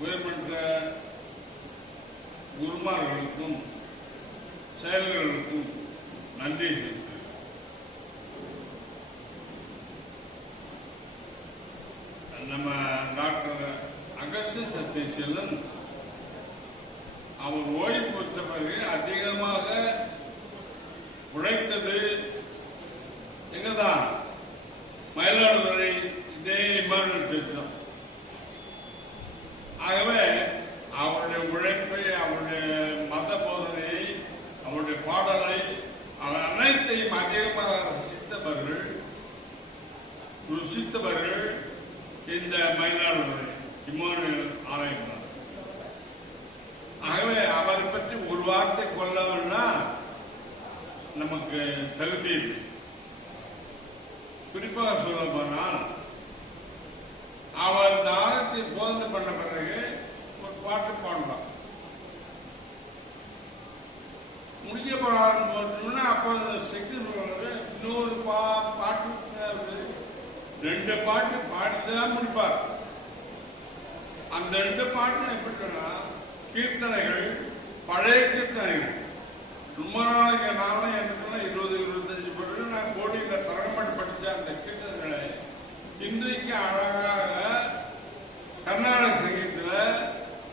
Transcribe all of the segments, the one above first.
உயர்மன்ற குருமார்களுக்கும் செயல்களுக்கும் நன்றி செலுத்துகிறேன். நம்ம டாக்டர் அகஸ்டின் சதீஷன் அவர் ஓய்வு பெற்ற பிறகு அதிகமாக உழைத்தது எங்கதான் மயிலாடுதுறை இதே இமானுவேல் சர்ச் தான். ஆகவே அவருடைய உழைப்பை, அவருடைய மத போதனையை, அவருடைய பாடலை அனைத்தையும் அதிகமாக ருசித்தவர்கள் இந்த மயிலாடுதுறை இமானுவேல் ஆலயம் தான். ஆகவே அவரை பற்றி ஒரு வார்த்தை கொள்ளவன்னா நமக்கு தகுதி இல்லை. குறிப்பாக சொல்ல போனால் அவர் இந்த ஆலயத்தை போதனை பண்ண பிறகு ஒரு பாட்டு பாடலாம். முடிக்க போனா அப்போ செக்ஷன் இன்னொரு பாட்டு 2 பாட்டு பாடிதான் முடிப்பார். அந்த 2 பாட்டு எப்படி சொன்னா கீர்த்தனைகள், பழைய கீர்த்தனைகள். ரொம்ப நாளைக்கு நாளும் எனக்கு 20-25 பாட்டு நான் கோடியில் தரங்கம்பாடி படித்த அந்த கீர்த்தனைகளை இன்றைக்கு அழகாக கர்நாடக சங்கீதத்தில்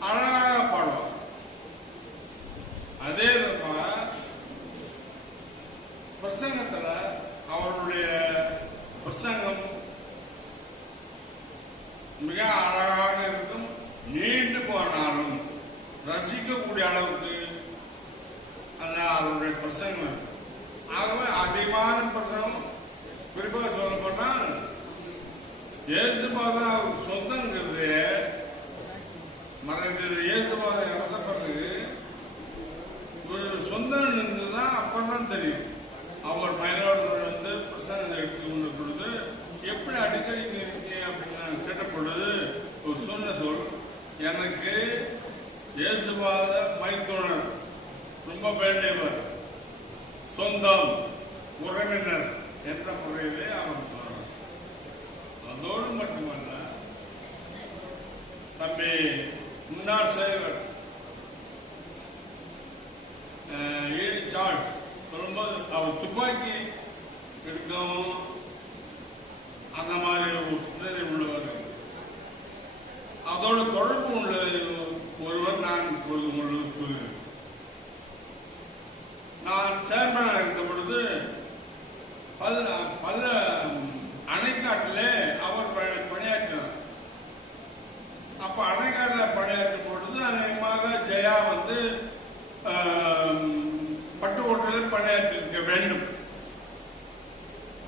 அழகாக பாடுவார். அதே பிரசங்கத்தில் அவருடைய பிரசங்கம் மிக அழகாக இருக்கும். நீண்டு போனாலும் ரசிக்கக்கூடிய அளவுக்கு அந்த அவருடைய பிரசங்கம். ஆகவே அதிகமான பிரசங்கம். குறிப்பாக சொல்ல போனால் இயேசுபாதம் அவர் சொந்தங்கிறது மறைந்தது. இயேசுபாதம் இறந்த பிறகு ஒரு சொந்தம் இருந்துதான் அப்பதான் தெரியும். அவர் மயிலாடுதுறை பிரசங்கம் எடுத்து கொண்டு பொழுது எப்படி அடிக்கடி இருக்கே அப்படின்னு கேட்ட பொழுது ஒரு சொன்ன சொல், எனக்கு இயேசுபாத மைத்தோழர் ரொம்ப வேண்டியவர், சொந்தம், உறவினர் என்ற முறையிலே அவர் சொன்னார். அதோடு மட்டுமல்ல, தம்பி முன்னாள் செயலர் சார்ஜ் சொல்லும்போது அவர் துப்பாக்கி எடுக்கவும் அந்த மாதிரி ஒரு சிந்தனை உள்ளவர், அதோட தொடர்பு உள்ள ஒருவர் நான் இப்பொழுது உங்களுக்கு கூறுகிறேன். நான் சேர்மனாக இருந்த பொழுது பல அணைக்காட்டிலே அவர் பணியாற்றினார். அப்ப அணைக்காட்டில் பணியாற்றும் பொழுது அநேகமாக ஜெயா பட்டு ஓட்டலில் பணியாற்றிருக்க வேண்டும்.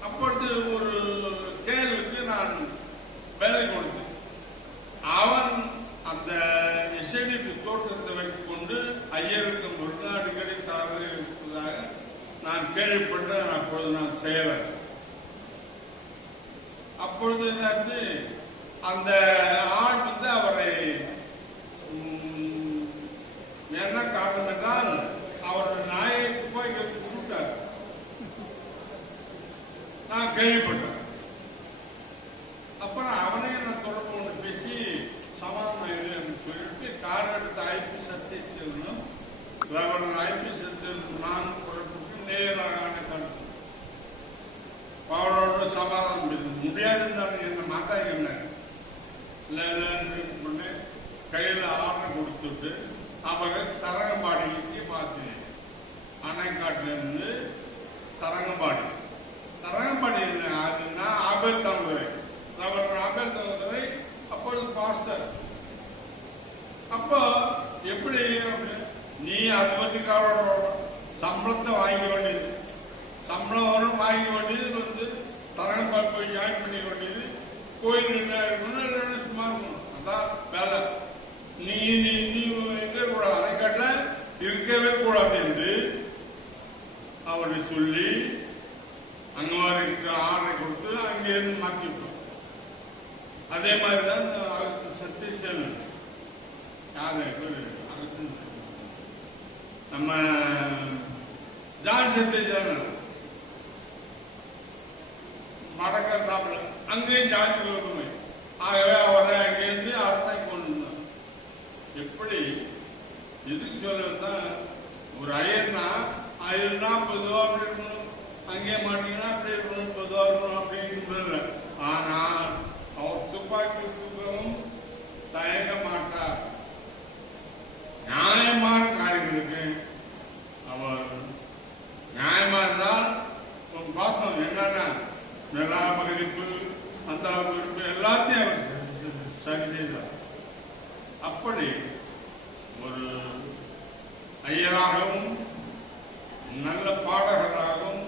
அப்பொழுது ஒரு கேளுக்கு நான் வேலை கொடுத்தேன். அவன் அந்த இசைக்கு தோற்றத்தை வைத்துக் கொண்டு ஐயருக்கு முருகாடு கிடைத்தாரு இருப்பதாக நான் கேள்விப்பட்டு அப்பொழுது நான் செய்யவேன். அப்பொழுது அந்த ஆண் அவரை என்ன காரணம் என்றால் அவருடைய நாயை துப்பாக்கி எடுத்து சுட்டார். நான் கேள்விப்பட்டேன். அப்புறம் அவனையும் நான் தொடர்பு கொண்டு பேசி சமாதானம் சொல்லிட்டு கார் எடுத்த ஐபி சத்தியம் ஐபி சத்தியம் நான் தொடர்புக்கு நேராக கருத்து அவரோட சமாதானம் முடியாதுன்னு என்ன மாத்தாங்க இல்லை கையில் ஆர்டர் கொடுத்துட்டு அவரை தரங்கம்பாடிக்கு பார்த்தேன். அணைக்காட்டிலிருந்து தரங்கம்பாடி ஆகுதுன்னா ஆபேல் தாமரை அப்பொழுது பாஸ்டர். அப்போ எப்படி நீ அது பத்தி சம்பளத்தை வாங்கி வேண்டியது, சம்பளம் வரும் வாங்கி வேண்டியது தரங்கம்பாடி போய் ஜாயின் பண்ணி வேண்டியது, கோயில் என்ன இருக்கணும் சும்மா இருக்கணும், அதான் வேலை. நீ எங்க கூடாது, அணைக்காட்டில் இருக்கவே கூடாது என்று அவரை சொல்லி அங்கவாரிக்கு ஆர்டரை கொடுத்து அங்கிருந்து மாற்றிவிட்டோம். அதே மாதிரிதான் சத்தீஷன் நம்ம ஜான் சத்தீஷன் மடக்கத்தாப்புல அங்கேயும் ஜாதி ஒற்றுமை. ஆகவே அவரை அங்கேருந்து அரசாங்க கொண்டு வந்தார். எதுக்கு சொல்லதான் ஒரு ஐயர்னா பொதுவா அப்படி இருக்கணும், அங்கே மாட்டீங்கன்னா அப்படி இருக்கணும், பொதுவா இருக்கணும் அப்படின்னு. ஆனா அவர் துப்பாக்கி தூக்கவும் தயங்க மாட்டார். நியாயமான காரியங்களுக்கு அவர் நியாயமா இருந்தால் பார்த்தோம் என்னன்னா நிலாபகரிப்பு அந்த எல்லாத்தையும் அவர் சரி செய்தார். அப்படி ஒரு ஐயராகவும் நல்ல பாடகராகவும்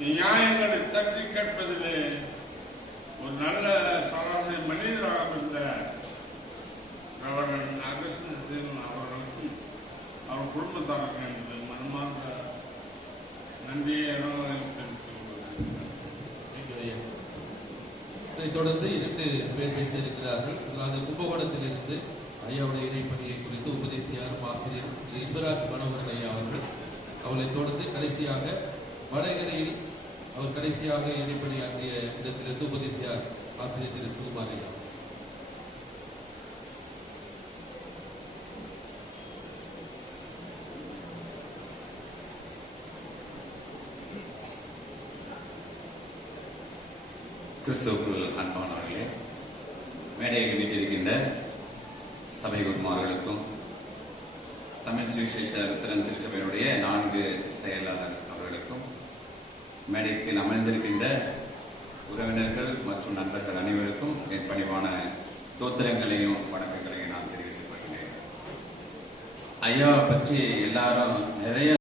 நியாயங்களை தட்டி கேட்பதிலே ஒரு நல்ல சராசரி மனிதராக இருந்த ரெவரண்ட் அகஸ்டின் அவர்களுக்கும் அவர் குடும்பத்தாருக்கு என்பது மனமார்ந்த நன்றியை இதைத் தொடர்ந்து 2 பேர் பேச இருக்கிறார்கள். அதாவது கும்பகோணத்திலிருந்து ஐயாவுடைய இறைப்பணியை குறித்து உபதேசியார் ஆசிரியர் இன்பராஜ் மனோகரன் ஐயா அவர்கள். அவளைத் தொடர்ந்து கடைசியாக வடகரையில் அவர் கடைசியாக இறைப்பணியாற்றிய இடத்திலிருந்து உபதேசியார் ஆசிரியர் திரு சுகுமார் ஐயா. கிறிஸ்துவுக்குள் அன்பானவர்களே, மேடையை வீட்டிருக்கின்ற சபை குருமார்களுக்கும் தமிழ் சுவிசேஷ திறன் திருச்சபையினுடைய 4 செயலாளர் அவர்களுக்கும் மேடைக்கு அமர்ந்திருக்கின்ற உறவினர்கள் மற்றும் நண்பர்கள் அனைவருக்கும் என் பணிவான தோத்திரங்களையும் வணக்கங்களையும் நான் தெரிவித்துக் கொள்கிறேன். ஐயாவை பற்றி எல்லாரும் நிறைய